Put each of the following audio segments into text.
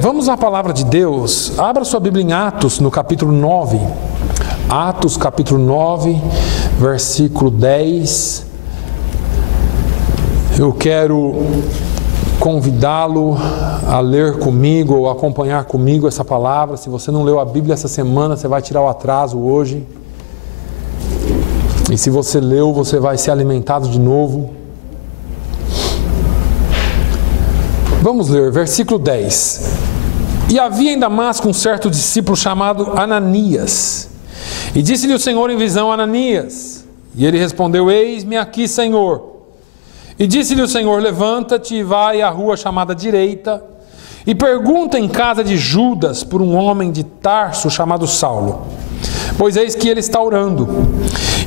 Vamos à palavra de Deus. Abra sua Bíblia em Atos, no capítulo 9. Atos, capítulo 9, versículo 10. Eu quero convidá-lo a ler comigo ou acompanhar comigo essa palavra. Se você não leu a Bíblia essa semana, você vai tirar o atraso hoje. E se você leu, você vai ser alimentado de novo. Vamos ler, versículo 10. E havia em Damasco um certo discípulo chamado Ananias. E disse-lhe o Senhor em visão: Ananias. E ele respondeu: Eis-me aqui, Senhor. E disse-lhe o Senhor: Levanta-te e vai à rua chamada Direita, e pergunta em casa de Judas por um homem de Tarso chamado Saulo. Pois eis que ele está orando.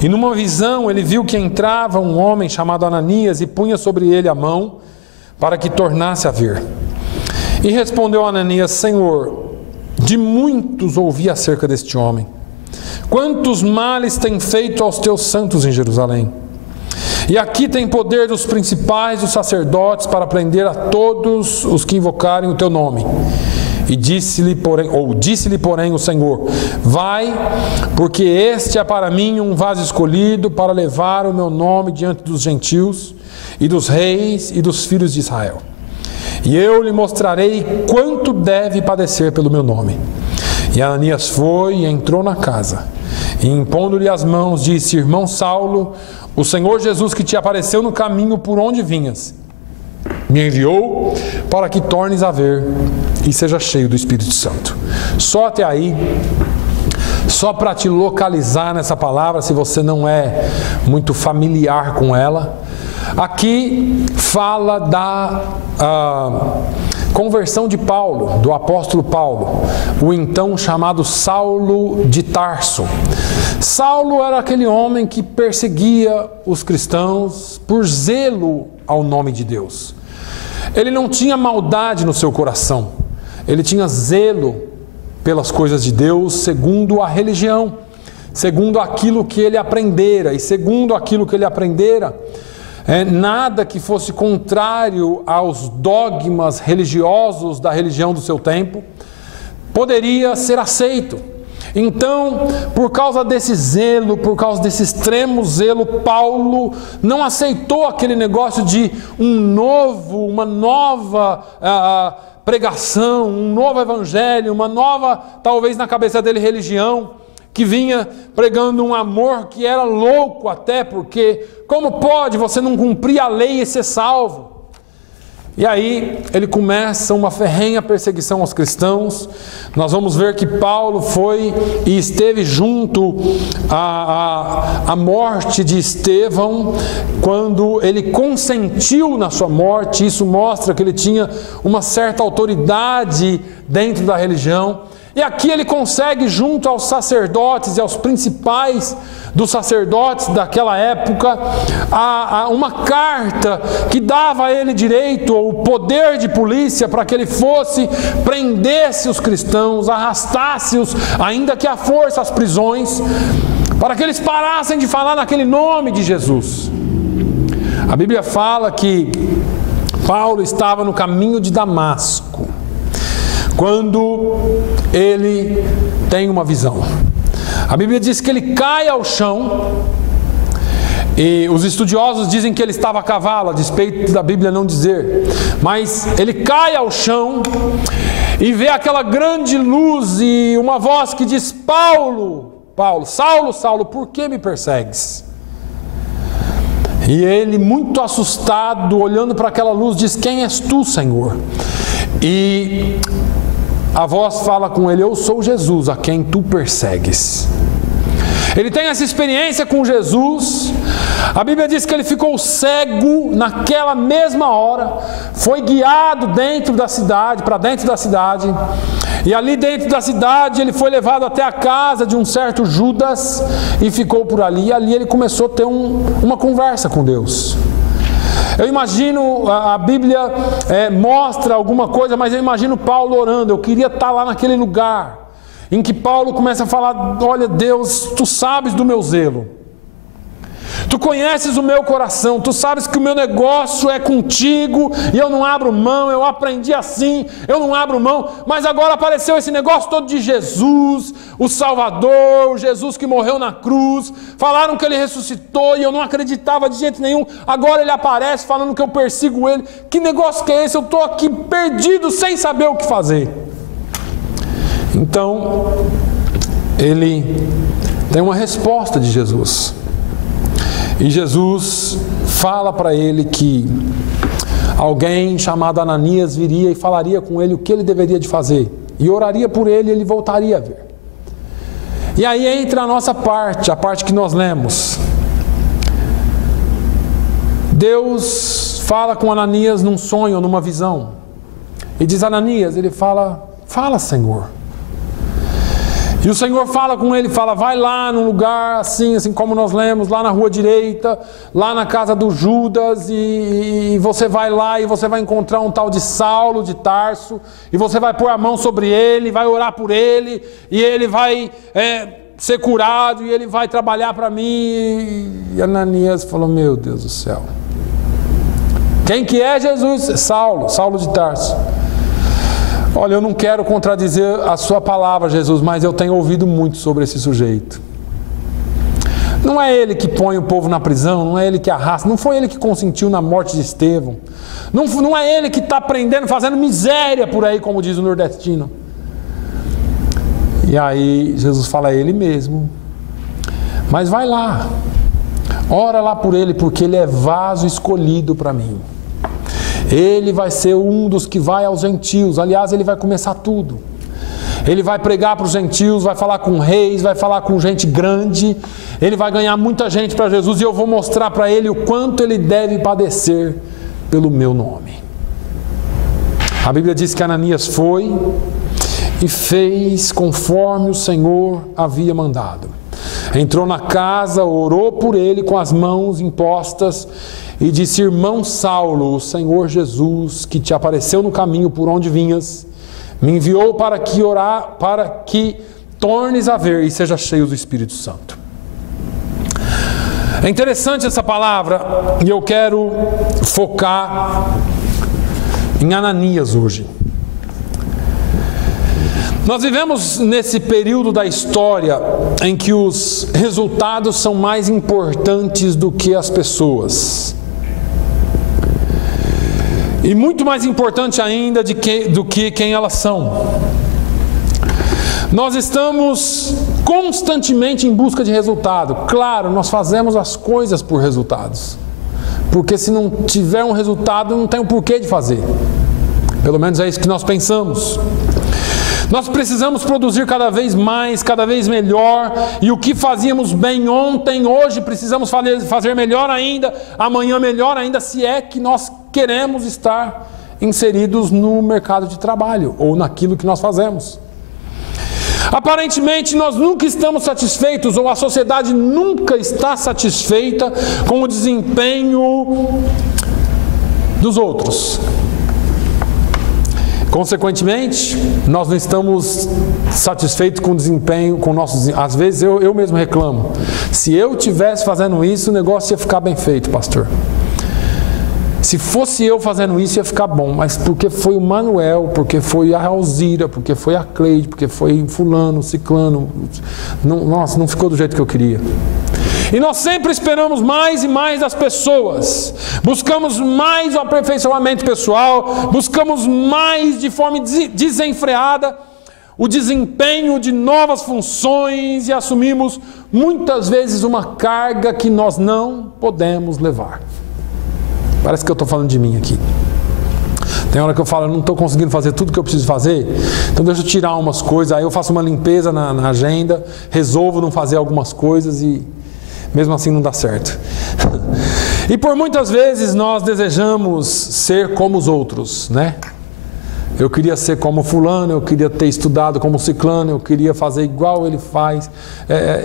E numa visão ele viu que entrava um homem chamado Ananias e punha sobre ele a mão para que tornasse a ver. E respondeu Ananias: Senhor, de muitos ouvi acerca deste homem. Quantos males tem feito aos teus santos em Jerusalém? E aqui tem poder dos principais dos sacerdotes para prender a todos os que invocarem o teu nome. E disse-lhe, porém, o Senhor: Vai, porque este é para mim um vaso escolhido para levar o meu nome diante dos gentios e dos reis e dos filhos de Israel. E eu lhe mostrarei quanto deve padecer pelo meu nome. E Ananias foi e entrou na casa. E impondo-lhe as mãos, disse: Irmão Saulo, o Senhor Jesus que te apareceu no caminho por onde vinhas, me enviou para que tornes a ver e seja cheio do Espírito Santo. Só até aí, só para te localizar nessa palavra, se você não é muito familiar com ela, aqui fala da conversão de Paulo, do apóstolo Paulo, o então chamado Saulo de Tarso. Saulo era aquele homem que perseguia os cristãos por zelo ao nome de Deus. Ele não tinha maldade no seu coração, ele tinha zelo pelas coisas de Deus, segundo a religião, segundo aquilo que ele aprendera, e segundo aquilo que ele aprendera, nada que fosse contrário aos dogmas religiosos da religião do seu tempo poderia ser aceito. Então, por causa desse zelo, por causa desse extremo zelo, Paulo não aceitou aquele negócio de uma nova pregação, um novo evangelho, uma nova, talvez na cabeça dele, religião, que vinha pregando um amor que era louco até, porque como pode você não cumprir a lei e ser salvo? E aí ele começa uma ferrenha perseguição aos cristãos. Nós vamos ver que Paulo foi e esteve junto à morte de Estevão, quando ele consentiu na sua morte. Isso mostra que ele tinha uma certa autoridade dentro da religião. E aqui ele consegue, junto aos sacerdotes e aos principais dos sacerdotes daquela época, uma carta que dava a ele direito, ou poder de polícia, para que ele fosse, prendesse os cristãos, arrastasse-os, ainda que à força, às prisões, para que eles parassem de falar naquele nome de Jesus. A Bíblia fala que Paulo estava no caminho de Damasco, quando ele tem uma visão. A Bíblia diz que ele cai ao chão, e os estudiosos dizem que ele estava a cavalo, a despeito da Bíblia não dizer, mas ele cai ao chão e vê aquela grande luz e uma voz que diz: Paulo, Paulo, Saulo, Saulo, por que me persegues? E ele, muito assustado, olhando para aquela luz, diz: Quem és tu, Senhor? E a voz fala com ele: Eu sou Jesus, a quem tu persegues. Ele tem essa experiência com Jesus. A Bíblia diz que ele ficou cego naquela mesma hora, foi guiado dentro da cidade, para dentro da cidade, e ali dentro da cidade ele foi levado até a casa de um certo Judas e ficou por ali, e ali ele começou a ter uma conversa com Deus. Eu imagino, a Bíblia mostra alguma coisa, mas eu imagino Paulo orando: eu queria estar lá naquele lugar em que Paulo começa a falar: olha Deus, tu sabes do meu zelo, Tu conheces o meu coração, tu sabes que o meu negócio é contigo e eu não abro mão, eu aprendi assim, eu não abro mão, mas agora apareceu esse negócio todo de Jesus, o Salvador, o Jesus que morreu na cruz, falaram que ele ressuscitou e eu não acreditava de jeito nenhum, agora ele aparece falando que eu persigo ele, que negócio que é esse? Eu estou aqui perdido sem saber o que fazer. Então, ele tem uma resposta de Jesus. E Jesus fala para ele que alguém chamado Ananias viria e falaria com ele o que ele deveria de fazer. E oraria por ele e ele voltaria a ver. E aí entra a nossa parte, a parte que nós lemos. Deus fala com Ananias num sonho, numa visão. E diz Ananias, ele fala, fala Senhor. E o Senhor fala com ele, fala, vai lá num lugar assim como nós lemos, lá na rua direita, lá na casa do Judas, e você vai lá e você vai encontrar um tal de Saulo de Tarso, e você vai pôr a mão sobre ele, vai orar por ele, e ele vai ser curado, e ele vai trabalhar para mim. E Ananias falou, meu Deus do céu. Quem que é Jesus? Saulo de Tarso. Olha, eu não quero contradizer a sua palavra, Jesus, mas eu tenho ouvido muito sobre esse sujeito. Não é ele que põe o povo na prisão, não é ele que arrasta, não foi ele que consentiu na morte de Estevão, não é ele que está prendendo, fazendo miséria por aí, como diz o nordestino. E aí Jesus fala, é ele mesmo. Mas vai lá, ora lá por ele, porque ele é vaso escolhido para mim. Ele vai ser um dos que vai aos gentios. Aliás, ele vai começar tudo. Ele vai pregar para os gentios, vai falar com reis, vai falar com gente grande. Ele vai ganhar muita gente para Jesus e eu vou mostrar para ele o quanto ele deve padecer pelo meu nome. A Bíblia diz que Ananias foi e fez conforme o Senhor havia mandado. Entrou na casa, orou por ele com as mãos impostas e disse, irmão Saulo, o Senhor Jesus, que te apareceu no caminho por onde vinhas, me enviou para que tornes a ver e seja cheio do Espírito Santo. É interessante essa palavra e eu quero focar em Ananias hoje. Nós vivemos nesse período da história em que os resultados são mais importantes do que as pessoas. E muito mais importante ainda do que quem elas são. Nós estamos constantemente em busca de resultado. Claro, nós fazemos as coisas por resultados. Porque se não tiver um resultado, não tem o porquê de fazer. Pelo menos é isso que nós pensamos. Nós precisamos produzir cada vez mais, cada vez melhor, e o que fazíamos bem ontem, hoje precisamos fazer melhor ainda, amanhã melhor ainda, se é que nós queremos estar inseridos no mercado de trabalho, ou naquilo que nós fazemos. Aparentemente nós nunca estamos satisfeitos, ou a sociedade nunca está satisfeita com o desempenho dos outros. Consequentemente, nós não estamos satisfeitos com o desempenho, com nossos. Às vezes eu mesmo reclamo. Se eu estivesse fazendo isso, o negócio ia ficar bem feito, pastor. Se fosse eu fazendo isso, ia ficar bom. Mas porque foi o Manuel, porque foi a Alzira, porque foi a Cleide, porque foi fulano, ciclano. Nossa, não ficou do jeito que eu queria. E nós sempre esperamos mais e mais das pessoas. Buscamos mais o aperfeiçoamento pessoal, buscamos mais de forma desenfreada o desempenho de novas funções e assumimos muitas vezes uma carga que nós não podemos levar. Parece que eu estou falando de mim aqui. Tem hora que eu falo, eu não estou conseguindo fazer tudo que eu preciso fazer, então deixa eu tirar umas coisas, aí eu faço uma limpeza na agenda, resolvo não fazer algumas coisas e mesmo assim não dá certo. E por muitas vezes nós desejamos ser como os outros, né? Eu queria ser como fulano, eu queria ter estudado como ciclano, eu queria fazer igual ele faz.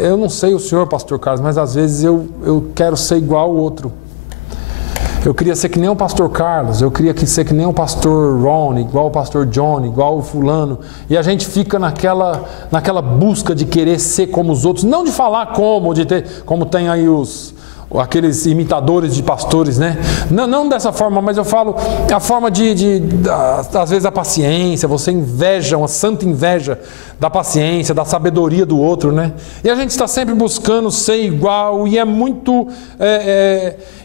Eu não sei o senhor, pastor Carlos, mas às vezes eu quero ser igual ao outro. Eu queria ser que nem o pastor Carlos, eu queria ser que nem o pastor Ron, igual o pastor John, igual o fulano. E a gente fica naquela busca de querer ser como os outros, não de falar como, de ter, como tem aí os aqueles imitadores de pastores, né? Não dessa forma, mas eu falo a forma às vezes a paciência, você inveja, uma santa inveja da paciência, da sabedoria do outro, né? E a gente está sempre buscando ser igual, e é muito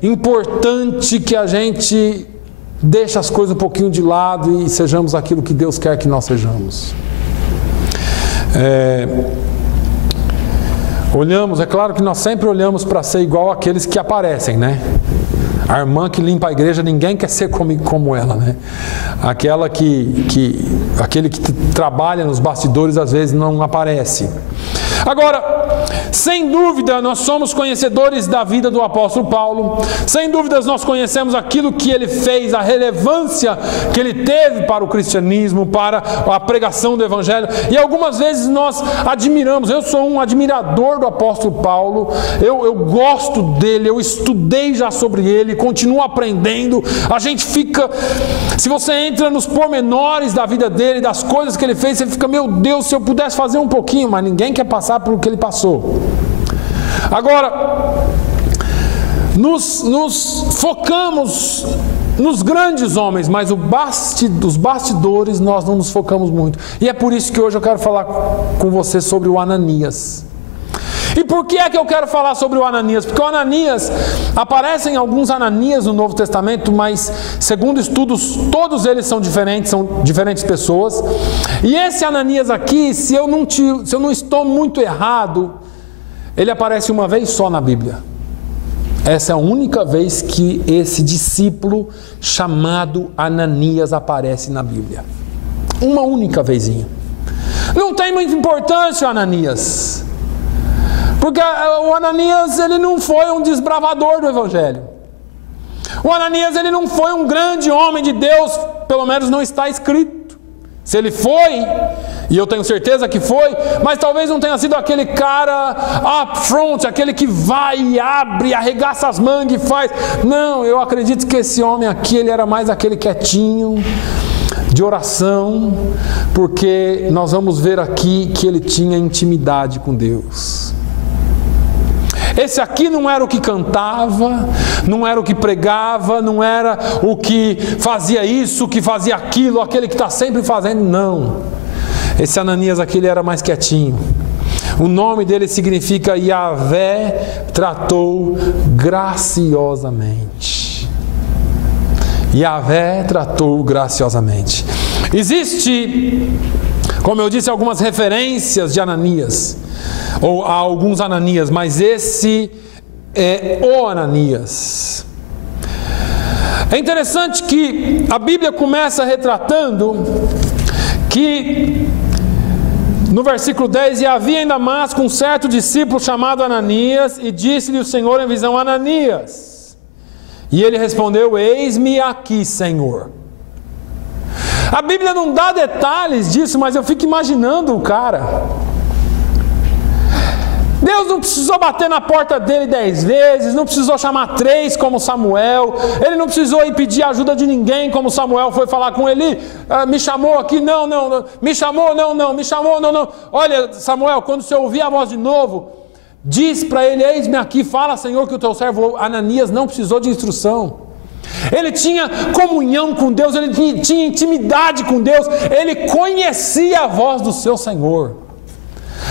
importante que a gente deixe as coisas um pouquinho de lado e sejamos aquilo que Deus quer que nós sejamos. É claro que nós sempre olhamos para ser igual àqueles que aparecem, né? A irmã que limpa a igreja, ninguém quer ser como ela, né? Aquele que trabalha nos bastidores, às vezes não aparece. Agora, sem dúvida, nós somos conhecedores da vida do apóstolo Paulo. Sem dúvidas, nós conhecemos aquilo que ele fez, a relevância que ele teve para o cristianismo, para a pregação do evangelho. E algumas vezes nós admiramos. Eu sou um admirador do apóstolo Paulo. Eu gosto dele, eu estudei já sobre ele, continuo aprendendo. A gente fica... Se você entra nos pormenores da vida dele, das coisas que ele fez, você fica, meu Deus, se eu pudesse fazer um pouquinho, mas ninguém quer passar por o que ele passou. Agora, nos focamos nos grandes homens, mas os bastidores nós não nos focamos muito. E é por isso que hoje eu quero falar com você sobre o Ananias. E por que é que eu quero falar sobre o Ananias? Porque o Ananias, aparecem alguns Ananias no Novo Testamento, mas segundo estudos, todos eles são diferentes pessoas. E esse Ananias aqui, se eu não estou muito errado, ele aparece uma vez só na Bíblia. Essa é a única vez que esse discípulo chamado Ananias aparece na Bíblia. Uma única vezinha. Não tem muita importância o Ananias. Porque o Ananias, ele não foi um desbravador do Evangelho. O Ananias, ele não foi um grande homem de Deus, pelo menos não está escrito. Se ele foi, e eu tenho certeza que foi, mas talvez não tenha sido aquele cara up front, aquele que vai e abre, arregaça as mangas e faz. Não, eu acredito que esse homem aqui, ele era mais aquele quietinho, de oração, porque nós vamos ver aqui que ele tinha intimidade com Deus. Esse aqui não era o que cantava, não era o que pregava, não era o que fazia isso, o que fazia aquilo, aquele que está sempre fazendo, não. Esse Ananias aqui, ele era mais quietinho. O nome dele significa Yahvé tratou graciosamente. Yahvé tratou graciosamente. Existe, como eu disse, algumas referências de Ananias, ou a alguns Ananias, mas esse é o Ananias. É interessante que a Bíblia começa retratando que no versículo 10, e havia em Damasco um certo discípulo chamado Ananias, e disse-lhe o Senhor em visão, Ananias. E ele respondeu, eis-me aqui, Senhor. A Bíblia não dá detalhes disso, mas eu fico imaginando o cara. Deus não precisou bater na porta dele 10 vezes, não precisou chamar 3 como Samuel, ele não precisou ir pedir ajuda de ninguém como Samuel foi falar com ele, me chamou aqui, não, me chamou, não, me chamou, não. Olha, Samuel, quando você ouvir a voz de novo, diz para ele, eis-me aqui, fala, Senhor, que o teu servo Ananias não precisou de instrução. Ele tinha comunhão com Deus, ele tinha intimidade com Deus, ele conhecia a voz do seu Senhor.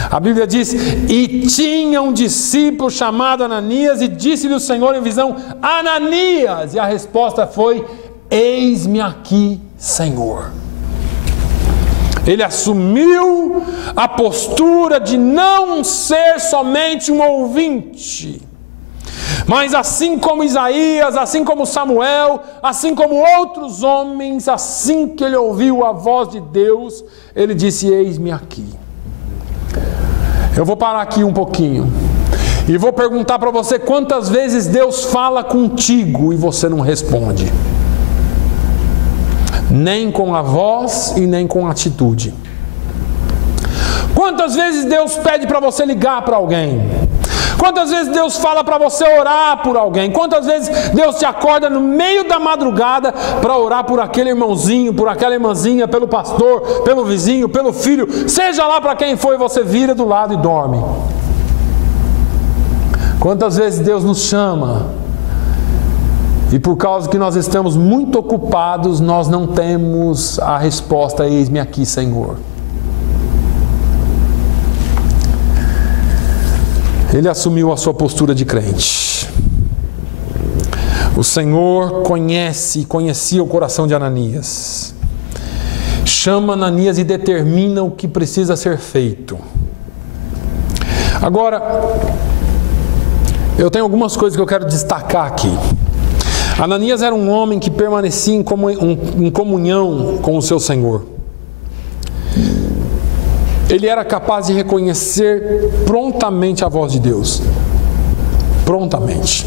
A Bíblia diz, e tinha um discípulo chamado Ananias, e disse-lhe o Senhor em visão, Ananias, e a resposta foi, eis-me aqui, Senhor. Ele assumiu a postura de não ser somente um ouvinte, mas assim como Isaías, assim como Samuel, assim como outros homens, assim que ele ouviu a voz de Deus, ele disse, eis-me aqui. Eu vou parar aqui um pouquinho e vou perguntar para você quantas vezes Deus fala contigo e você não responde. Nem com a voz e nem com a atitude. Quantas vezes Deus pede para você ligar para alguém? Quantas vezes Deus fala para você orar por alguém? Quantas vezes Deus te acorda no meio da madrugada para orar por aquele irmãozinho, por aquela irmãzinha, pelo pastor, pelo vizinho, pelo filho, seja lá para quem for, e você vira do lado e dorme? Quantas vezes Deus nos chama e por causa que nós estamos muito ocupados, nós não temos a resposta: eis-me aqui, Senhor. Ele assumiu a sua postura de crente. O Senhor conhecia o coração de Ananias. Chama Ananias e determina o que precisa ser feito. Agora, eu tenho algumas coisas que eu quero destacar aqui. Ananias era um homem que permanecia em comunhão com o seu Senhor. Ele era capaz de reconhecer prontamente a voz de Deus. Prontamente.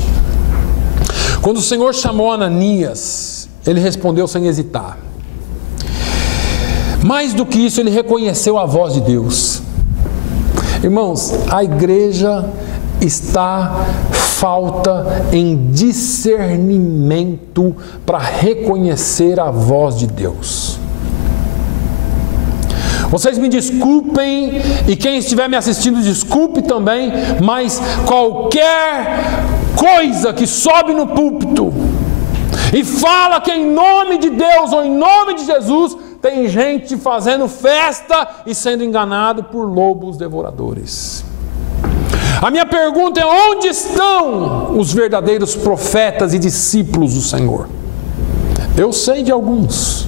Quando o Senhor chamou Ananias, ele respondeu sem hesitar. Mais do que isso, ele reconheceu a voz de Deus. Irmãos, a igreja está falta em discernimento para reconhecer a voz de Deus. Vocês me desculpem, e quem estiver me assistindo desculpe também, mas qualquer coisa que sobe no púlpito e fala que em nome de Deus ou em nome de Jesus, tem gente fazendo festa e sendo enganado por lobos devoradores. A minha pergunta é: onde estão os verdadeiros profetas e discípulos do Senhor? Eu sei de alguns.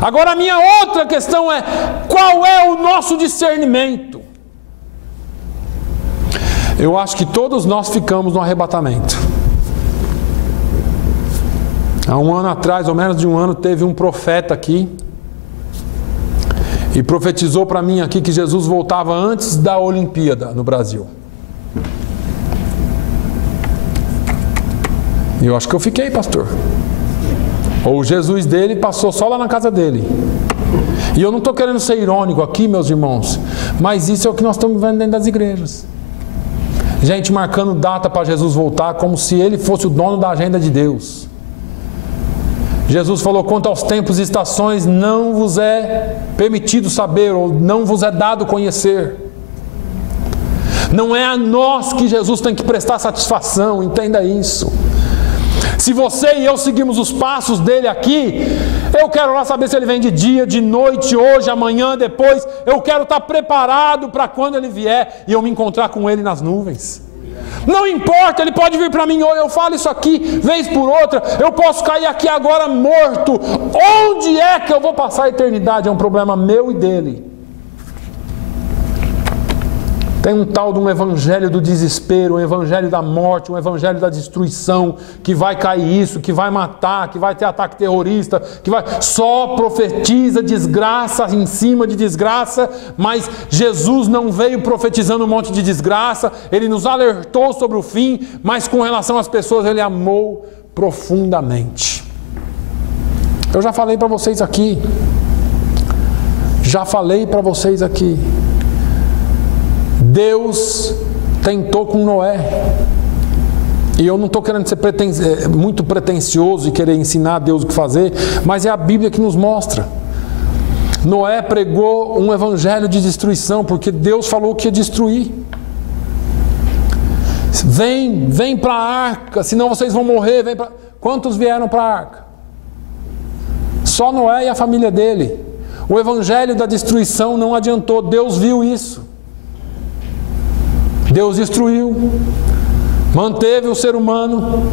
Agora a minha outra questão é: qual é o nosso discernimento? Eu acho que todos nós ficamos no arrebatamento. Há um ano atrás, ou menos de um ano, teve um profeta aqui e profetizou para mim aqui que Jesus voltava antes da Olimpíada no Brasil. E eu acho que eu fiquei, pastor. Ou o Jesus dele passou só lá na casa dele. E eu não estou querendo ser irônico aqui, meus irmãos, mas isso é o que nós estamos vendo dentro das igrejas. Gente marcando data para Jesus voltar como se ele fosse o dono da agenda de Deus. Jesus falou: quanto aos tempos e estações não vos é permitido saber, ou não vos é dado conhecer. Não é a nós que Jesus tem que prestar satisfação, entenda isso. Se você e eu seguimos os passos dele aqui, eu quero lá saber se ele vem de dia, de noite, hoje, amanhã, depois. Eu quero estar preparado para quando ele vier e eu me encontrar com ele nas nuvens. Não importa, ele pode vir para mim hoje, eu falo isso aqui, vez por outra, eu posso cair aqui agora morto. Onde é que eu vou passar a eternidade? É um problema meu e dele. Tem um tal de um evangelho do desespero, um evangelho da morte, um evangelho da destruição, que vai cair isso, que vai matar, que vai ter ataque terrorista, que vai... Só profetiza desgraça em cima de desgraça, mas Jesus não veio profetizando um monte de desgraça, ele nos alertou sobre o fim, mas com relação às pessoas ele amou profundamente. Eu já falei para vocês aqui, Deus tentou com Noé. E eu não estou querendo ser muito pretensioso e querer ensinar a Deus o que fazer, mas é a Bíblia que nos mostra. Noé pregou um evangelho de destruição, porque Deus falou que ia destruir. Vem para a arca, senão vocês vão morrer. Quantos vieram para a arca? Só Noé e a família dele. O evangelho da destruição não adiantou, Deus viu isso. Deus destruiu, manteve o ser humano.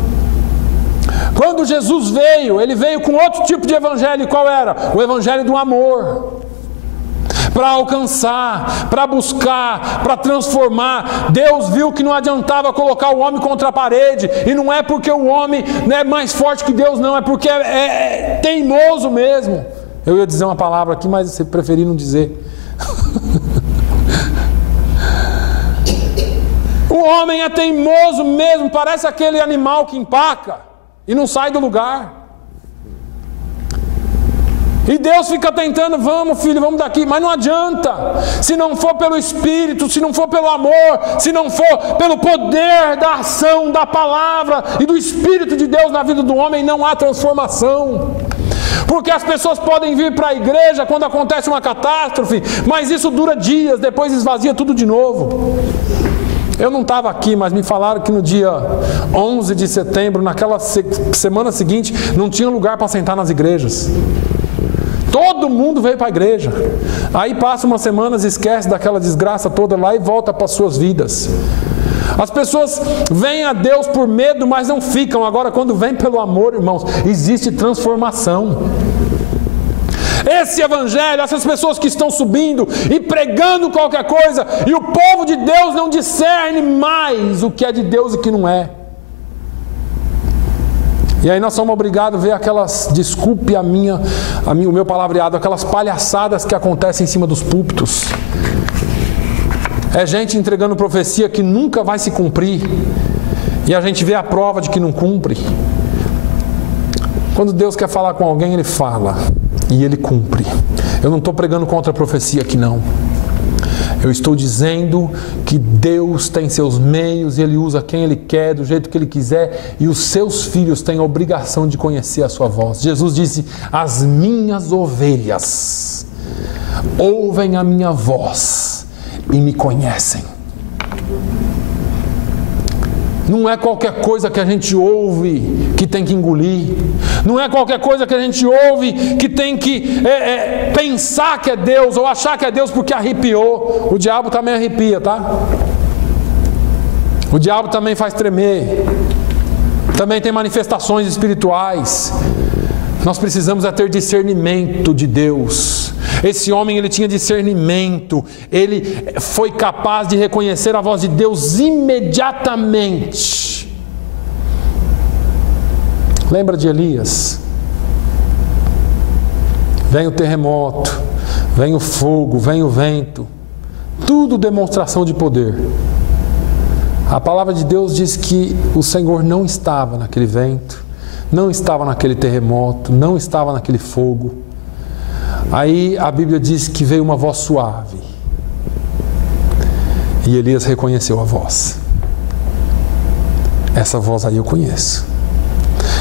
Quando Jesus veio, ele veio com outro tipo de evangelho. Qual era? O evangelho do amor. Para alcançar, para buscar, para transformar. Deus viu que não adiantava colocar o homem contra a parede. E não é porque o homem não é mais forte que Deus, não. É porque é teimoso mesmo. Eu ia dizer uma palavra aqui, mas você preferi não dizer. O homem é teimoso mesmo, parece aquele animal que empaca e não sai do lugar. E Deus fica tentando: vamos filho, vamos daqui, mas não adianta. Se não for pelo Espírito, se não for pelo amor, se não for pelo poder da ação, da palavra e do Espírito de Deus na vida do homem, não há transformação. Porque as pessoas podem vir para a igreja quando acontece uma catástrofe, mas isso dura dias, depois esvazia tudo de novo. Eu não estava aqui, mas me falaram que no dia 11 de setembro, naquela semana seguinte, não tinha lugar para sentar nas igrejas. Todo mundo veio para a igreja. Aí passa umas semanas, esquece daquela desgraça toda lá e volta para as suas vidas. As pessoas vêm a Deus por medo, mas não ficam. Agora, quando vêm pelo amor, irmãos, existe transformação. Esse evangelho, essas pessoas que estão subindo e pregando qualquer coisa, e o povo de Deus não discerne mais o que é de Deus e o que não é. E aí nós somos obrigados a ver aquelas, desculpe o meu palavreado, aquelas palhaçadas que acontecem em cima dos púlpitos. É gente entregando profecia que nunca vai se cumprir, e a gente vê a prova de que não cumpre. Quando Deus quer falar com alguém, Ele fala, e Ele cumpre. Eu não estou pregando contra a profecia aqui não. Eu estou dizendo que Deus tem seus meios e Ele usa quem Ele quer, do jeito que Ele quiser, e os seus filhos têm a obrigação de conhecer a sua voz. Jesus disse, as minhas ovelhas ouvem a minha voz e me conhecem. Não é qualquer coisa que a gente ouve que tem que engolir. Não é qualquer coisa que a gente ouve que tem que pensar que é Deus ou achar que é Deus porque arrepiou. O diabo também arrepia, tá? O diabo também faz tremer. Também tem manifestações espirituais. Nós precisamos ter discernimento de Deus. Esse homem, ele tinha discernimento. Ele foi capaz de reconhecer a voz de Deus imediatamente. Lembra de Elias? Vem o terremoto, vem o fogo, vem o vento. Tudo demonstração de poder. A palavra de Deus diz que o Senhor não estava naquele vento, não estava naquele terremoto, não estava naquele fogo. Aí a Bíblia diz que veio uma voz suave. E Elias reconheceu a voz. Essa voz aí eu conheço.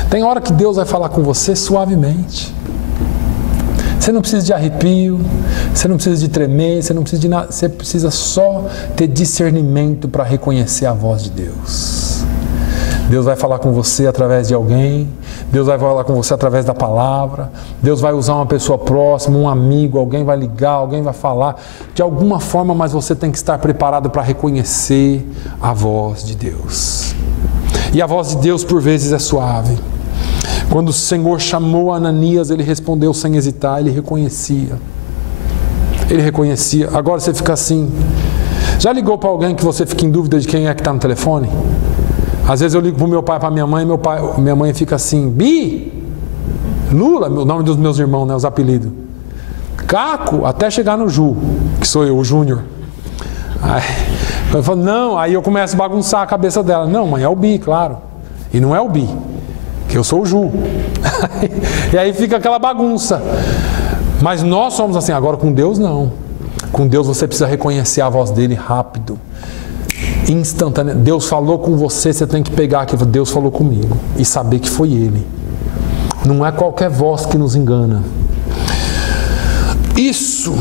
Tem hora que Deus vai falar com você suavemente. Você não precisa de arrepio, você não precisa de tremer, você não precisa de nada. Você precisa só ter discernimento para reconhecer a voz de Deus. Deus vai falar com você através de alguém, Deus vai falar com você através da palavra, Deus vai usar uma pessoa próxima, um amigo, alguém vai ligar, alguém vai falar, de alguma forma, mas você tem que estar preparado para reconhecer a voz de Deus. E a voz de Deus por vezes é suave. Quando o Senhor chamou Ananias, ele respondeu sem hesitar, ele reconhecia. Ele reconhecia. Agora você fica assim, já ligou para alguém que você fica em dúvida de quem é que está no telefone? Às vezes eu ligo para o meu pai, para minha mãe, minha mãe fica assim, Bi, Lula, o nome dos meus irmãos, né, os apelidos. Caco, até chegar no Ju, que sou eu, o Júnior. Aí eu falo, não, aí eu começo a bagunçar a cabeça dela. Não, mãe, é o Bi, claro. E não é o Bi, que eu sou o Ju. E aí fica aquela bagunça. Mas nós somos assim, agora com Deus não. Com Deus você precisa reconhecer a voz dele rápido. Instantâneo. Deus falou com você, você tem que pegar aquilo. Deus falou comigo e saber que foi Ele. Não é qualquer voz que nos engana. Isso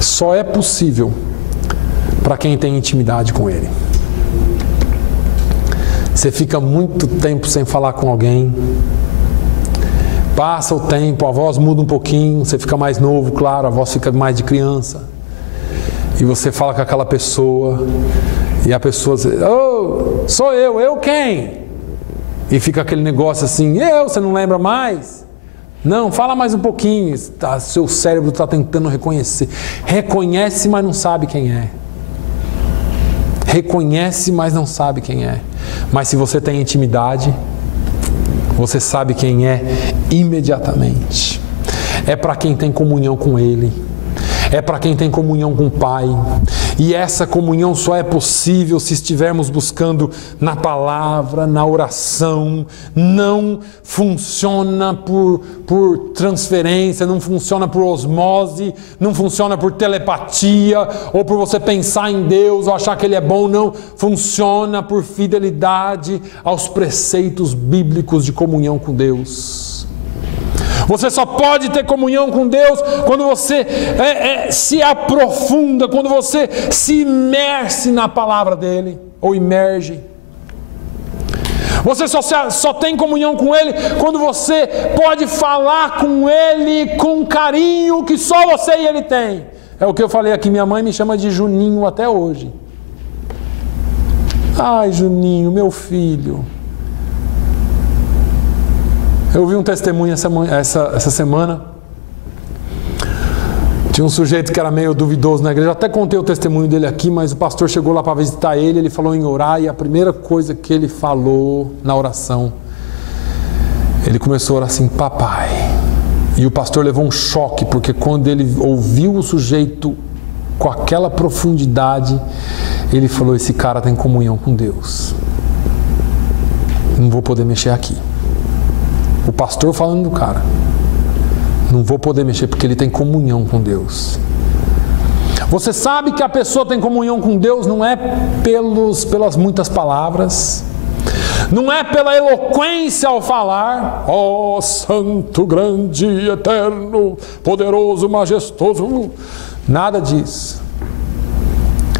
só é possível para quem tem intimidade com Ele. Você fica muito tempo sem falar com alguém, passa o tempo, a voz muda um pouquinho, você fica mais novo, claro, a voz fica mais de criança. E você fala com aquela pessoa, e a pessoa diz, oh, sou eu quem? E fica aquele negócio assim, você não lembra mais? Não, fala mais um pouquinho, seu cérebro está tentando reconhecer. Reconhece, mas não sabe quem é. Reconhece, mas não sabe quem é. Mas se você tem intimidade, você sabe quem é imediatamente. É para quem tem comunhão com Ele. É para quem tem comunhão com o Pai. E essa comunhão só é possível se estivermos buscando na palavra, na oração. Não funciona por transferência, não funciona por osmose, não funciona por telepatia, ou por você pensar em Deus ou achar que Ele é bom. Não, funciona por fidelidade aos preceitos bíblicos de comunhão com Deus. Você só pode ter comunhão com Deus quando você se aprofunda, quando você se imerge na palavra dele, ou imerge. Você só tem comunhão com Ele quando você pode falar com Ele com carinho que só você e Ele tem. É o que eu falei aqui, minha mãe me chama de Juninho até hoje. Ai, Juninho, meu filho. Eu vi um testemunho essa semana. Tinha um sujeito que era meio duvidoso na igreja. Eu até contei o testemunho dele aqui, mas o pastor chegou lá para visitar ele. Ele falou em orar e a primeira coisa que ele falou na oração, ele começou a orar assim: papai. E o pastor levou um choque, porque quando ele ouviu o sujeito com aquela profundidade, ele falou: esse cara tem comunhão com Deus. Não vou poder mexer aqui. O pastor falando do cara: não vou poder mexer porque ele tem comunhão com Deus. Você sabe que a pessoa tem comunhão com Deus não é pelas muitas palavras, não é pela eloquência ao falar, ó santo, grande, eterno, poderoso, majestoso, nada disso.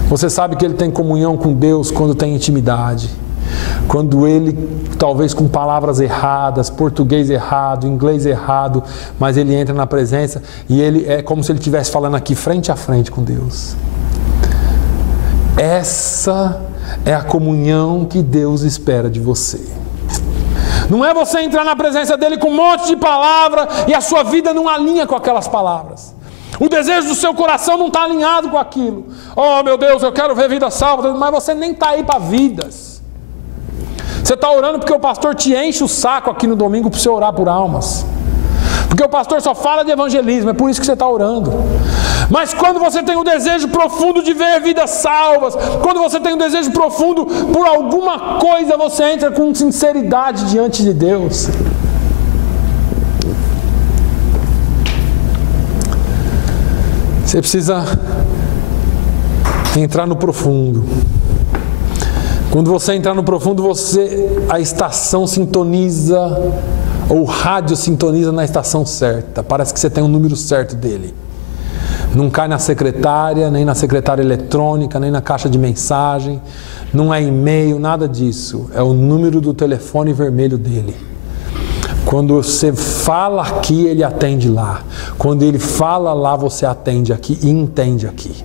Você sabe que ele tem comunhão com Deus quando tem intimidade. Quando ele, talvez com palavras erradas, português errado, inglês errado, mas ele entra na presença e ele é como se ele estivesse falando aqui frente a frente com Deus. Essa é a comunhão que Deus espera de você. Não é você entrar na presença dele com um monte de palavra e a sua vida não alinha com aquelas palavras. O desejo do seu coração não está alinhado com aquilo. Oh meu Deus, eu quero ver vidas salvas, mas você nem está aí para vidas. Você está orando porque o pastor te enche o saco aqui no domingo para você orar por almas. Porque o pastor só fala de evangelismo, é por isso que você está orando. Mas quando você tem um desejo profundo de ver vidas salvas, quando você tem um desejo profundo por alguma coisa, você entra com sinceridade diante de Deus. Você precisa entrar no profundo. Quando você entrar no profundo, a estação sintoniza, ou o rádio sintoniza na estação certa. Parece que você tem um número certo dele. Não cai na secretária, nem na secretária eletrônica, nem na caixa de mensagem, não é e-mail, nada disso. É o número do telefone vermelho dele. Quando você fala aqui, ele atende lá. Quando ele fala lá, você atende aqui e entende aqui.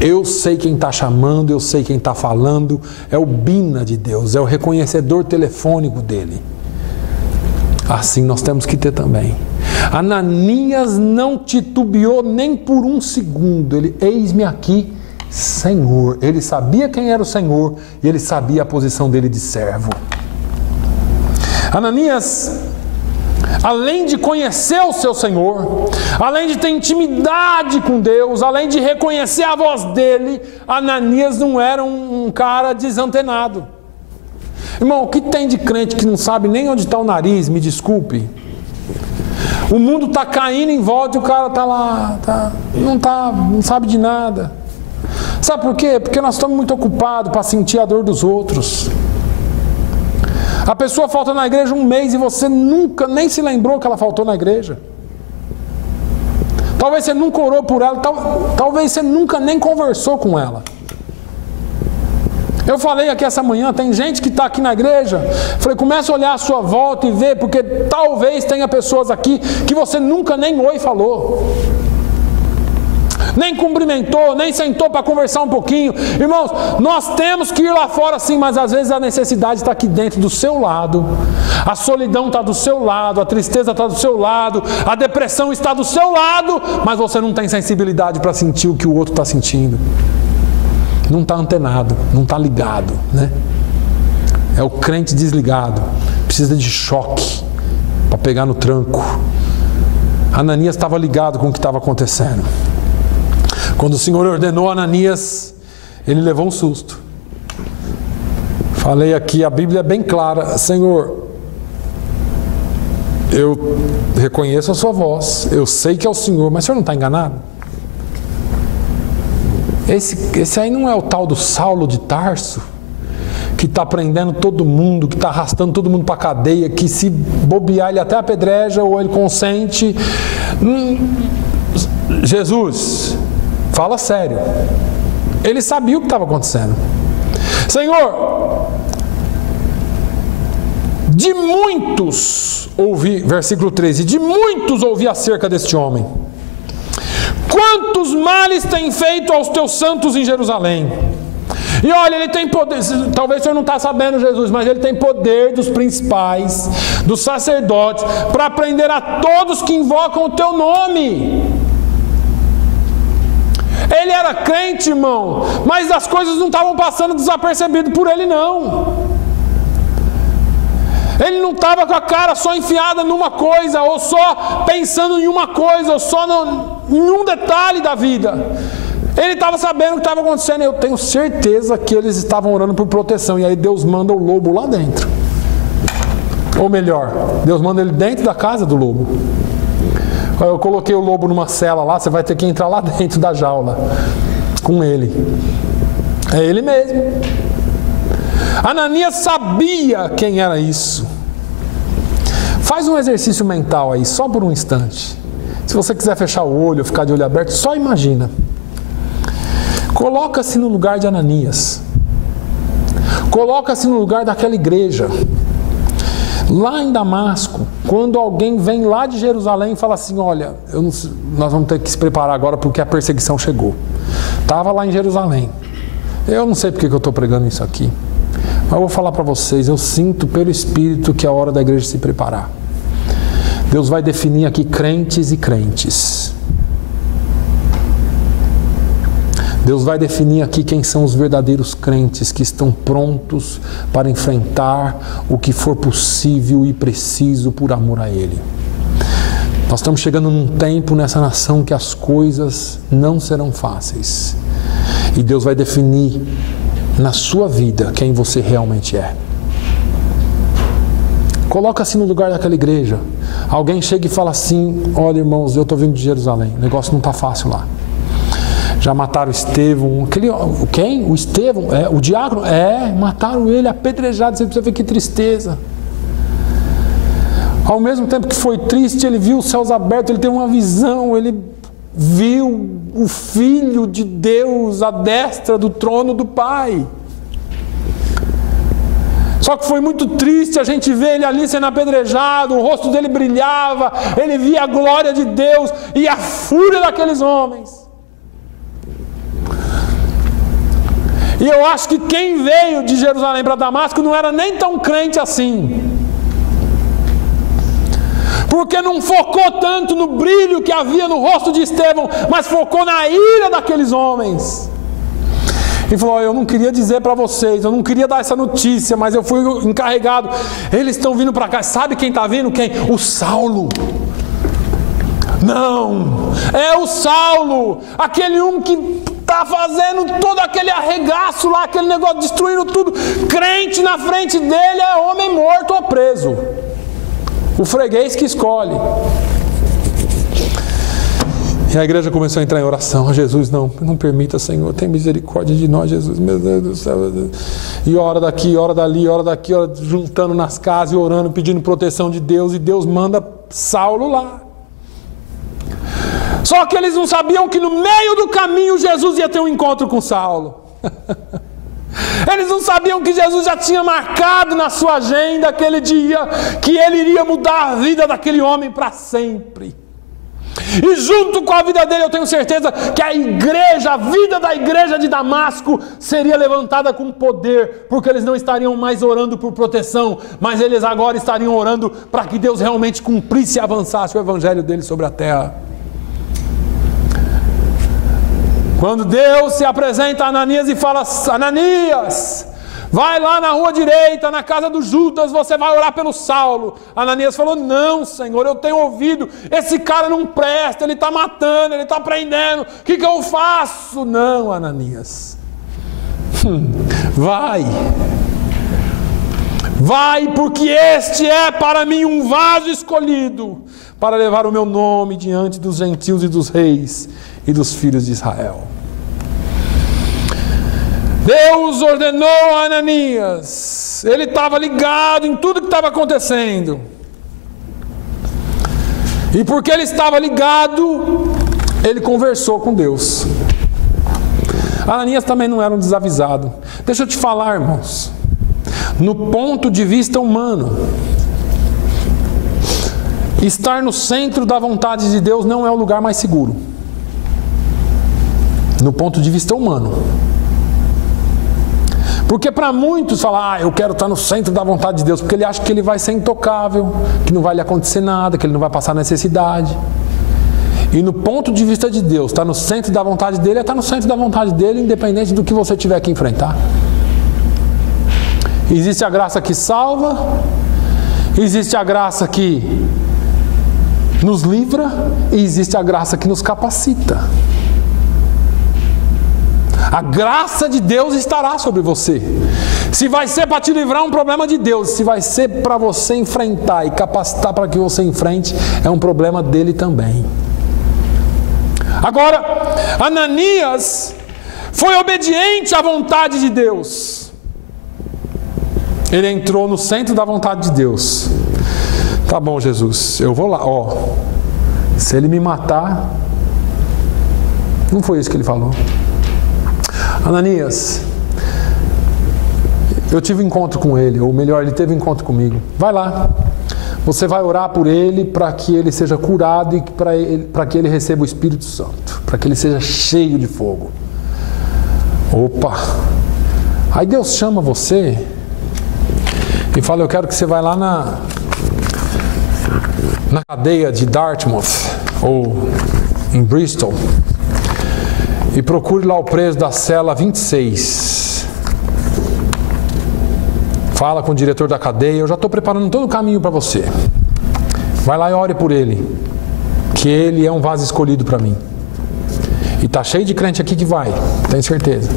Eu sei quem está chamando, eu sei quem está falando, é o Bina de Deus, é o reconhecedor telefônico dele. Assim nós temos que ter também. Ananias não titubeou nem por um segundo, ele: eis-me aqui, Senhor. Ele sabia quem era o Senhor e ele sabia a posição dele de servo. Ananias, além de conhecer o seu Senhor, além de ter intimidade com Deus, além de reconhecer a voz dele, Ananias não era um cara desantenado. Irmão, o que tem de crente que não sabe nem onde está o nariz? Me desculpe. O mundo está caindo em volta e o cara está lá, não sabe de nada. Sabe por quê? Porque nós estamos muito ocupados para sentir a dor dos outros. A pessoa falta na igreja um mês e você nunca nem se lembrou que ela faltou na igreja. Talvez você nunca orou por ela, talvez você nunca nem conversou com ela. Eu falei aqui essa manhã, tem gente que está aqui na igreja, falei, começa a olhar a sua volta e ver, porque talvez tenha pessoas aqui que você nunca nem oi falou. Nem cumprimentou, nem sentou para conversar um pouquinho. Irmãos, nós temos que ir lá fora sim, mas às vezes a necessidade está aqui dentro do seu lado. A solidão está do seu lado, a tristeza está do seu lado, a depressão está do seu lado, mas você não tem sensibilidade para sentir o que o outro está sentindo. Não está antenado, não está ligado, né? É o crente desligado, precisa de choque para pegar no tranco. Ananias estava ligado com o que estava acontecendo. Quando o Senhor ordenou a Ananias, ele levou um susto. Falei aqui, a Bíblia é bem clara: Senhor, eu reconheço a sua voz, eu sei que é o Senhor, mas o Senhor não está enganado? Esse aí não é o tal do Saulo de Tarso, que está prendendo todo mundo, que está arrastando todo mundo para a cadeia, que se bobear ele até apedreja ou ele consente. Jesus, fala sério. Ele sabia o que estava acontecendo. Senhor, de muitos ouvi, versículo 13, de muitos ouvi acerca deste homem. Quantos males tem feito aos teus santos em Jerusalém? E olha, ele tem poder, talvez o senhor não está sabendo, Jesus, mas ele tem poder dos principais, dos sacerdotes, para prender a todos que invocam o teu nome. Ele era crente, irmão, mas as coisas não estavam passando desapercebido por ele, não. Ele não estava com a cara só enfiada numa coisa, ou só pensando em uma coisa, ou só em um detalhe da vida. Ele estava sabendo o que estava acontecendo. Eu tenho certeza que eles estavam orando por proteção. E aí Deus manda o lobo lá dentro. Ou melhor, Deus manda ele dentro da casa do lobo. Eu coloquei o lobo numa cela lá, você vai ter que entrar lá dentro da jaula com ele. É ele mesmo. Ananias sabia quem era isso. Faz um exercício mental aí, só por um instante. Se você quiser fechar o olho, ficar de olho aberto, só imagina. Coloca-se no lugar de Ananias. Coloca-se no lugar daquela igreja. Lá em Damasco, quando alguém vem lá de Jerusalém e fala assim, olha, nós vamos ter que se preparar agora porque a perseguição chegou. Estava lá em Jerusalém. Eu não sei porque que eu estou pregando isso aqui. Mas eu vou falar para vocês, eu sinto pelo Espírito que é a hora da igreja se preparar. Deus vai definir aqui crentes e crentes. Deus vai definir aqui quem são os verdadeiros crentes que estão prontos para enfrentar o que for possível e preciso por amor a Ele. Nós estamos chegando num tempo nessa nação que as coisas não serão fáceis. E Deus vai definir na sua vida quem você realmente é. Coloca-se no lugar daquela igreja. Alguém chega e fala assim, olha irmãos, eu estou vindo de Jerusalém, o negócio não está fácil lá. Já mataram Estevão. Quem? O Estevão? O diácono? Mataram ele, apedrejado. Você precisa ver que tristeza. Ao mesmo tempo que foi triste, ele viu os céus abertos, ele teve uma visão, ele viu o Filho de Deus à destra do trono do Pai. Só que foi muito triste a gente ver ele ali sendo apedrejado, o rosto dele brilhava, ele via a glória de Deus e a fúria daqueles homens. E eu acho que quem veio de Jerusalém para Damasco não era nem tão crente assim. Porque não focou tanto no brilho que havia no rosto de Estevão, mas focou na ira daqueles homens. E falou, eu não queria dizer para vocês, eu não queria dar essa notícia, mas eu fui encarregado. Eles estão vindo para cá, sabe quem está vindo? Quem? O Saulo. Não, é o Saulo, aquele que está fazendo todo aquele arregaço lá, aquele negócio, destruindo tudo. Crente na frente dele é homem morto ou preso. O freguês que escolhe. E a igreja começou a entrar em oração. Jesus, não permita, Senhor, tem misericórdia de nós, Jesus, meu Deus do céu. E ora daqui, ora dali, ora daqui, ora juntando nas casas e orando, pedindo proteção de Deus. E Deus manda Saulo lá. Só que eles não sabiam que no meio do caminho Jesus ia ter um encontro com Saulo. Eles não sabiam que Jesus já tinha marcado na sua agenda aquele dia que ele iria mudar a vida daquele homem para sempre. E junto com a vida dele eu tenho certeza que a igreja, a vida da igreja de Damasco seria levantada com poder, porque eles não estariam mais orando por proteção, mas eles agora estariam orando para que Deus realmente cumprisse e avançasse o evangelho dele sobre a terra. Quando Deus se apresenta a Ananias e fala, Ananias, vai lá na rua direita, na casa do Judas, você vai orar pelo Saulo. Ananias falou, não, Senhor, eu tenho ouvido, esse cara não presta, ele está matando, ele está prendendo, o que eu faço? Não, Ananias, vai, porque este é para mim um vaso escolhido, para levar o meu nome diante dos gentios e dos reis e dos filhos de Israel. Deus ordenou a Ananias, ele estava ligado em tudo que estava acontecendo, e porque ele estava ligado, ele conversou com Deus. Ananias também não era um desavisado. Deixa eu te falar, irmãos, no ponto de vista humano, estar no centro da vontade de Deus não é o lugar mais seguro. No ponto de vista humano. Porque para muitos falar, eu quero estar no centro da vontade de Deus, porque ele acha que ele vai ser intocável, que não vai lhe acontecer nada, que ele não vai passar necessidade. E no ponto de vista de Deus, estar no centro da vontade dele é estar no centro da vontade dele, independente do que você tiver que enfrentar. Existe a graça que salva, existe a graça que nos livra, e existe a graça que nos capacita. A graça de Deus estará sobre você. Se vai ser para te livrar um problema de Deus, se vai ser para você enfrentar e capacitar para que você enfrente, é um problema dele também. Agora, Ananias foi obediente à vontade de Deus. Ele entrou no centro da vontade de Deus. Tá bom, Jesus, eu vou lá. Se ele me matar, não foi isso que ele falou. Ananias, eu tive encontro com ele, ou melhor, ele teve encontro comigo. Vai lá, você vai orar por ele para que ele seja curado e para que ele receba o Espírito Santo, para que ele seja cheio de fogo. Opa! Aí Deus chama você e fala, eu quero que você vá lá na cadeia de Dartmouth, ou em Bristol, e procure lá o preso da cela 26. Fala com o diretor da cadeia, eu já estou preparando todo o caminho para você. Vai lá e ore por ele, que ele é um vaso escolhido para mim. E tá cheio de crente aqui que vai, tenho certeza.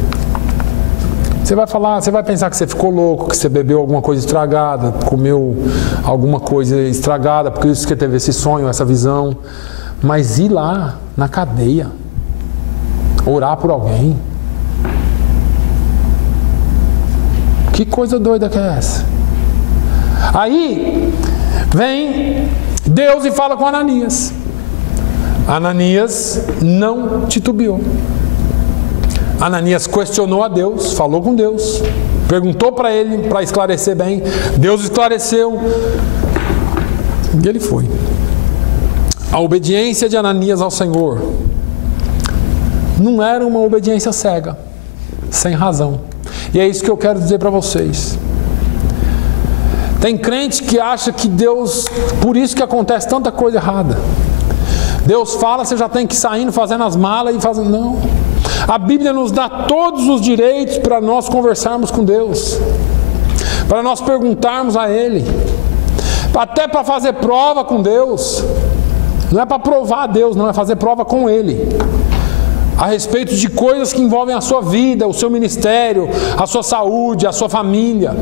Você vai falar, você vai pensar que você ficou louco, que você bebeu alguma coisa estragada, comeu alguma coisa estragada, porque isso que teve esse sonho, essa visão. Mas ir lá na cadeia, orar por alguém. Que coisa doida que é essa? Aí vem Deus e fala com Ananias. Ananias não titubeou. Ananias questionou a Deus, falou com Deus, perguntou para ele para esclarecer bem. Deus esclareceu e ele foi. A obediência de Ananias ao Senhor não era uma obediência cega, sem razão. E é isso que eu quero dizer para vocês. Tem crente que acha que Deus, por isso que acontece tanta coisa errada. Deus fala, você já tem que ir saindo, fazendo as malas e fazendo... Não. A Bíblia nos dá todos os direitos para nós conversarmos com Deus, para nós perguntarmos a Ele, até para fazer prova com Deus. Não é para provar a Deus, não, é fazer prova com Ele, a respeito de coisas que envolvem a sua vida, o seu ministério, a sua saúde, a sua família.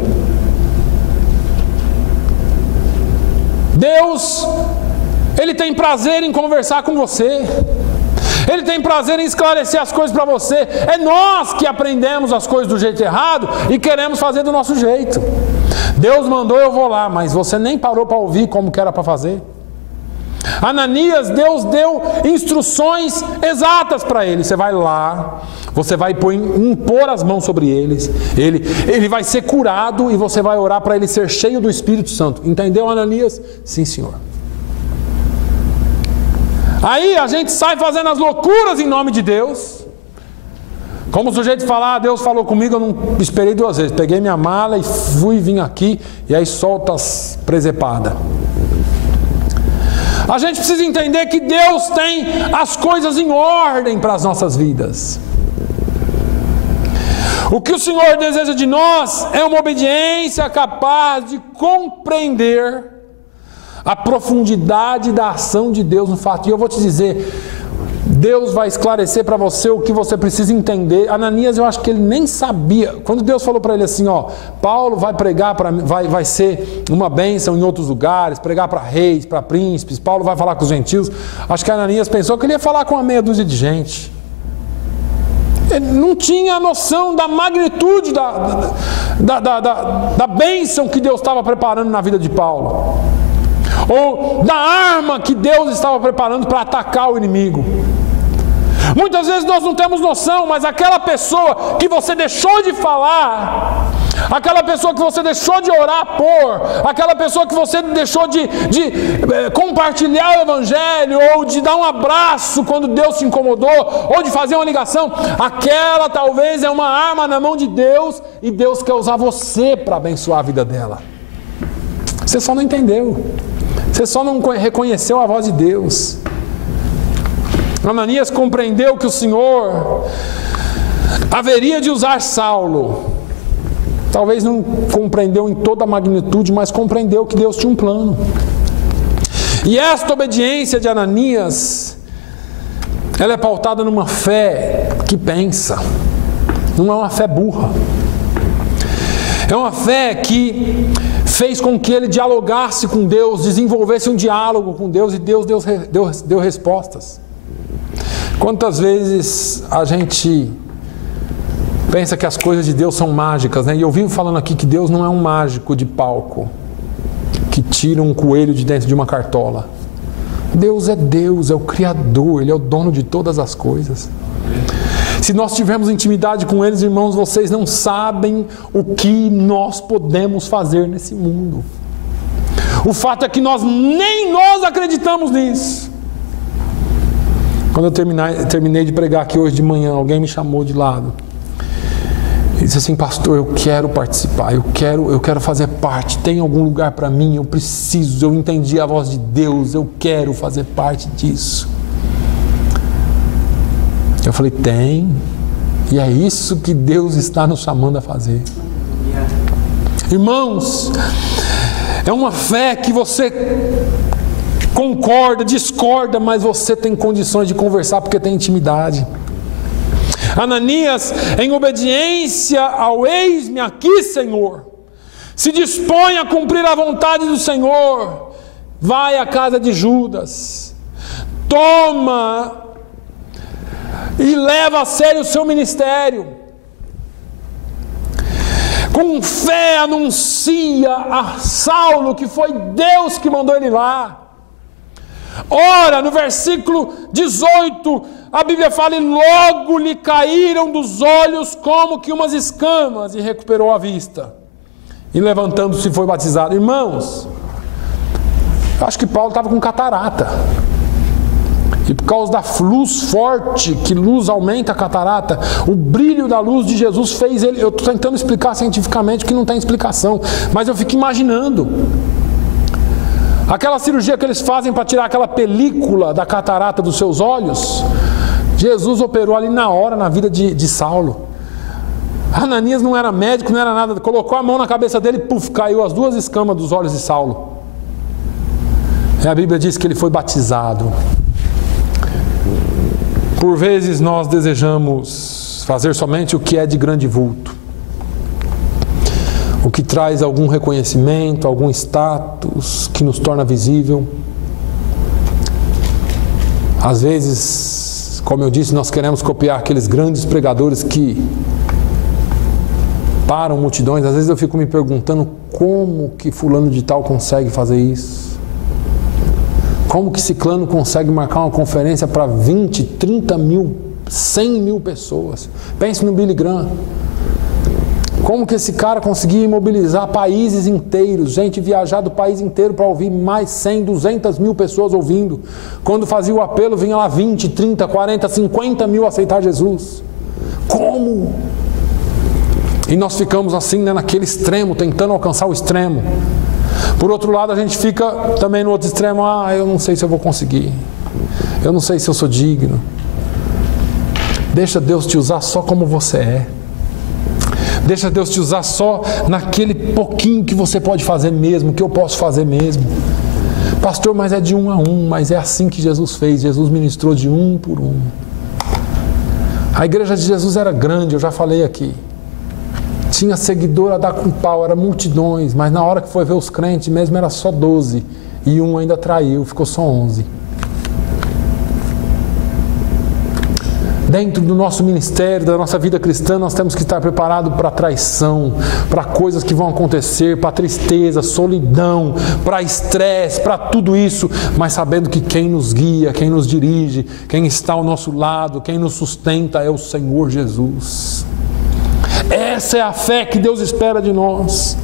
Deus, Ele tem prazer em conversar com você. Ele tem prazer em esclarecer as coisas para você. É nós que aprendemos as coisas do jeito errado e queremos fazer do nosso jeito. Deus mandou, eu vou lá, mas você nem parou para ouvir como que era para fazer. Ananias, Deus deu instruções exatas para ele. Você vai lá, você vai impor as mãos sobre eles, ele vai ser curado e você vai orar para ele ser cheio do Espírito Santo. Entendeu, Ananias? Sim, Senhor. Aí a gente sai fazendo as loucuras em nome de Deus. Como o sujeito fala, Deus falou comigo, eu não esperei 2 vezes. Peguei minha mala e fui, vim aqui, e aí solta as presepadas. A gente precisa entender que Deus tem as coisas em ordem para as nossas vidas. O que o Senhor deseja de nós é uma obediência capaz de compreender a profundidade da ação de Deus no fato. E eu vou te dizer, Deus vai esclarecer para você o que você precisa entender. Ananias, eu acho que ele nem sabia. Quando Deus falou para ele assim, Paulo vai pregar, vai ser uma bênção em outros lugares, pregar para reis, para príncipes, Paulo vai falar com os gentios. Acho que Ananias pensou que ele ia falar com uma meia dúzia de gente. Ele não tinha noção da magnitude da bênção que Deus estava preparando na vida de Paulo, ou da arma que Deus estava preparando para atacar o inimigo. Muitas vezes nós não temos noção, mas aquela pessoa que você deixou de falar, aquela pessoa que você deixou de orar por, aquela pessoa que você deixou de compartilhar o Evangelho, ou de dar um abraço quando Deus se incomodou, ou de fazer uma ligação, aquela talvez é uma arma na mão de Deus, e Deus quer usar você para abençoar a vida dela. Você só não entendeu, você só não reconheceu a voz de Deus. Ananias compreendeu que o Senhor haveria de usar Saulo. Talvez não compreendeu em toda a magnitude, mas compreendeu que Deus tinha um plano. E esta obediência de Ananias, ela é pautada numa fé que pensa, não é uma fé burra. É uma fé que fez com que ele dialogasse com Deus, desenvolvesse um diálogo com Deus, e Deus deu respostas. Quantas vezes a gente pensa que as coisas de Deus são mágicas, né? E eu vivo falando aqui que Deus não é um mágico de palco que tira um coelho de dentro de uma cartola. Deus, é o Criador, Ele é o dono de todas as coisas. Se nós tivermos intimidade com eles, irmãos, vocês não sabem o que nós podemos fazer nesse mundo. O fato é que nem nós acreditamos nisso. Quando eu terminei de pregar aqui hoje de manhã, alguém me chamou de lado e disse assim: pastor, eu quero participar, eu quero fazer parte, tem algum lugar para mim, eu preciso, eu entendi a voz de Deus, eu quero fazer parte disso. Eu falei: tem, e é isso que Deus está nos chamando a fazer. Irmãos, é uma fé que você concorda, discorda, mas você tem condições de conversar porque tem intimidade. Ananias, em obediência ao eis-me aqui, Senhor, se dispõe a cumprir a vontade do Senhor, vai à casa de Judas, toma e leva a sério o seu ministério, com fé anuncia a Saulo que foi Deus que mandou ele lá. Ora, no versículo 18, a Bíblia fala: e logo lhe caíram dos olhos como que umas escamas, e recuperou a vista, e levantando-se foi batizado. Irmãos, eu acho que Paulo estava com catarata, e por causa da luz forte, que luz aumenta a catarata, o brilho da luz de Jesus fez ele. Eu estou tentando explicar cientificamente que não tem explicação, mas eu fico imaginando aquela cirurgia que eles fazem para tirar aquela película da catarata dos seus olhos. Jesus operou ali na hora na vida de Saulo. Ananias não era médico, não era nada, colocou a mão na cabeça dele e puf, caiu as duas escamas dos olhos de Saulo. E a Bíblia diz que ele foi batizado. Por vezes nós desejamos fazer somente o que é de grande vulto, o que traz algum reconhecimento, algum status que nos torna visível. Às vezes, como eu disse, nós queremos copiar aqueles grandes pregadores que param multidões. Às vezes eu fico me perguntando como que fulano de tal consegue fazer isso. Como que ciclano consegue marcar uma conferência para 20, 30 mil, 100 mil pessoas? Pense no Billy Graham. Como que esse cara conseguia imobilizar países inteiros, gente viajar do país inteiro para ouvir mais 100, 200 mil pessoas ouvindo. Quando fazia o apelo, vinha lá 20, 30, 40, 50 mil aceitar Jesus. Como? E nós ficamos assim, né, naquele extremo, tentando alcançar o extremo. Por outro lado, a gente fica também no outro extremo: eu não sei se eu vou conseguir, eu não sei se eu sou digno. Deixa Deus te usar só como você é. Deixa Deus te usar só naquele pouquinho que você pode fazer mesmo, que eu posso fazer mesmo. Pastor, mas é de um a um, mas é assim que Jesus fez. Jesus ministrou de um por um. A igreja de Jesus era grande, eu já falei aqui. Tinha seguidor a dar com pau, era multidões, mas na hora que foi ver os crentes mesmo era só 12. E um ainda traiu, ficou só 11. dentro do nosso ministério, da nossa vida cristã, nós temos que estar preparados para traição, para coisas que vão acontecer, para tristeza, solidão, para estresse, para tudo isso, mas sabendo que quem nos guia, quem nos dirige, quem está ao nosso lado, quem nos sustenta é o Senhor Jesus. Essa é a fé que Deus espera de nós.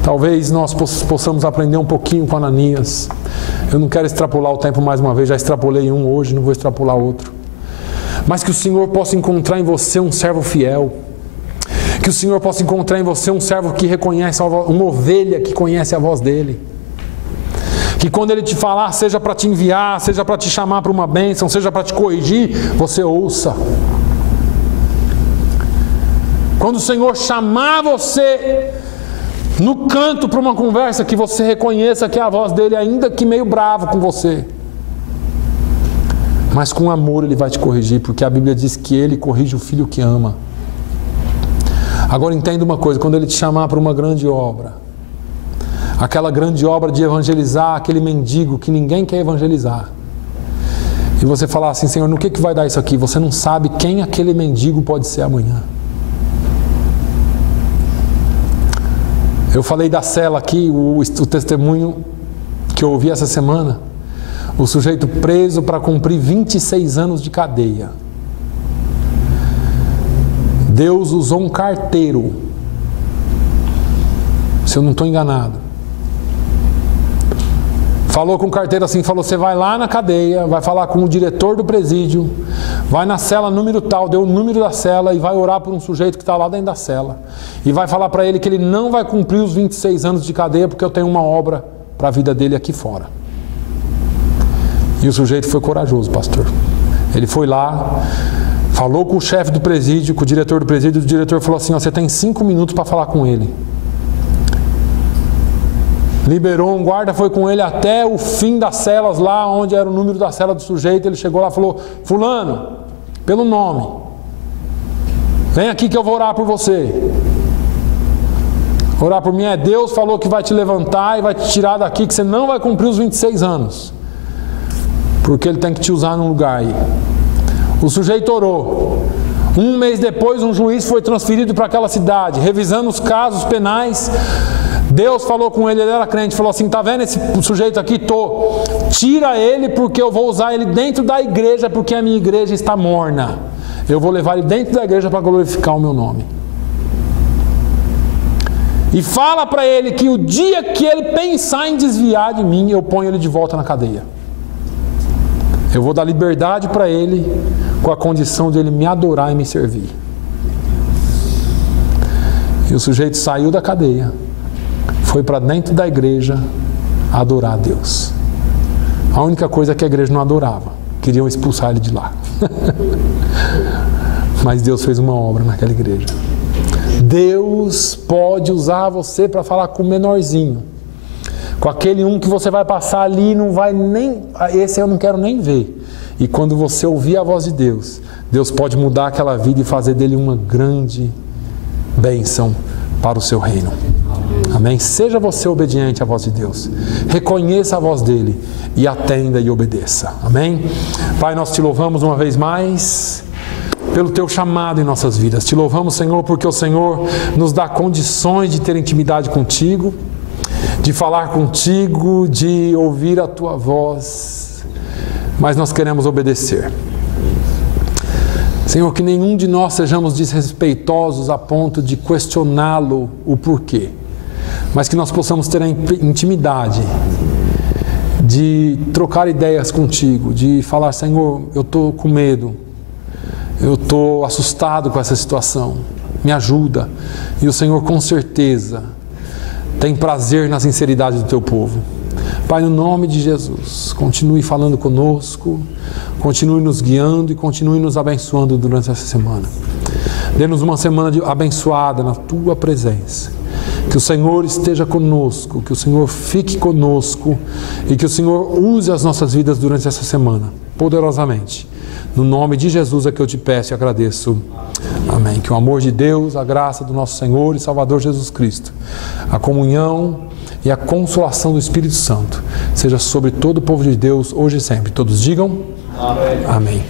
Talvez nós possamos aprender um pouquinho com Ananias. Eu não quero extrapolar o tempo mais uma vez, já extrapolei um hoje, não vou extrapolar outro. Mas que o Senhor possa encontrar em você um servo fiel. Que o Senhor possa encontrar em você um servo que reconhece a voz, uma ovelha que conhece a voz dele. Que quando ele te falar, seja para te enviar, seja para te chamar para uma bênção, seja para te corrigir, você ouça. Quando o Senhor chamar você no canto para uma conversa, que você reconheça que é a voz dele, ainda que meio bravo com você, mas com amor ele vai te corrigir, porque a Bíblia diz que ele corrige o filho que ama. Agora entenda uma coisa, quando ele te chamar para uma grande obra, aquela grande obra de evangelizar aquele mendigo que ninguém quer evangelizar, e você falar assim: Senhor, no que vai dar isso aqui? Você não sabe quem aquele mendigo pode ser amanhã. Eu falei da cela aqui, o testemunho que eu ouvi essa semana. O sujeito preso para cumprir 26 anos de cadeia. Deus usou um carteiro, se eu não estou enganado. Falou com o carteiro assim, falou: você vai lá na cadeia, vai falar com o diretor do presídio, vai na cela número tal, deu o número da cela e vai orar por um sujeito que está lá dentro da cela. E vai falar para ele que ele não vai cumprir os 26 anos de cadeia porque eu tenho uma obra para a vida dele aqui fora. E o sujeito foi corajoso, pastor. Ele foi lá, falou com o chefe do presídio, com o diretor do presídio, e o diretor falou assim: ó, você tem 5 minutos para falar com ele. Liberou um guarda, foi com ele até o fim das celas, lá onde era o número da cela do sujeito. Ele chegou lá e falou: fulano, pelo nome, vem aqui que eu vou orar por você. Orar por mim é: Deus falou que vai te levantar e vai te tirar daqui, que você não vai cumprir os 26 anos, porque ele tem que te usar num lugar aí. O sujeito orou. Um mês depois, um juiz foi transferido para aquela cidade, revisando os casos penais. Deus falou com ele, ele era crente, falou assim: tá vendo esse sujeito aqui? Tira ele, porque eu vou usar ele dentro da igreja, porque a minha igreja está morna. Eu vou levar ele dentro da igreja para glorificar o meu nome. E fala para ele que o dia que ele pensar em desviar de mim, eu ponho ele de volta na cadeia. Eu vou dar liberdade para ele, com a condição de ele me adorar e me servir. E o sujeito saiu da cadeia, foi para dentro da igreja adorar a Deus. A única coisa é que a igreja não adorava, queriam expulsar ele de lá. Mas Deus fez uma obra naquela igreja. Deus pode usar você para falar com o menorzinho, com aquele um que você vai passar ali e não vai nem... esse eu não quero nem ver. E quando você ouvir a voz de Deus, Deus pode mudar aquela vida e fazer dele uma grande bênção para o seu reino. Amém? Seja você obediente à voz de Deus. Reconheça a voz dele e atenda e obedeça. Amém? Pai, nós te louvamos uma vez mais pelo teu chamado em nossas vidas. Te louvamos, Senhor, porque o Senhor nos dá condições de ter intimidade contigo, de falar contigo, de ouvir a tua voz. Mas nós queremos obedecer. Senhor, que nenhum de nós sejamos desrespeitosos a ponto de questioná-lo o porquê, mas que nós possamos ter a intimidade de trocar ideias contigo, de falar: Senhor, eu estou com medo, eu estou assustado com essa situação, me ajuda. E o Senhor com certeza tem prazer na sinceridade do teu povo. Pai, no nome de Jesus, continue falando conosco, continue nos guiando e continue nos abençoando durante essa semana. Dê-nos uma semana abençoada na tua presença. Que o Senhor esteja conosco, que o Senhor fique conosco e que o Senhor use as nossas vidas durante essa semana, poderosamente. No nome de Jesus é que eu te peço e agradeço. Amém. Que o amor de Deus, a graça do nosso Senhor e Salvador Jesus Cristo, a comunhão e a consolação do Espírito Santo seja sobre todo o povo de Deus, hoje e sempre. Todos digam... Amém.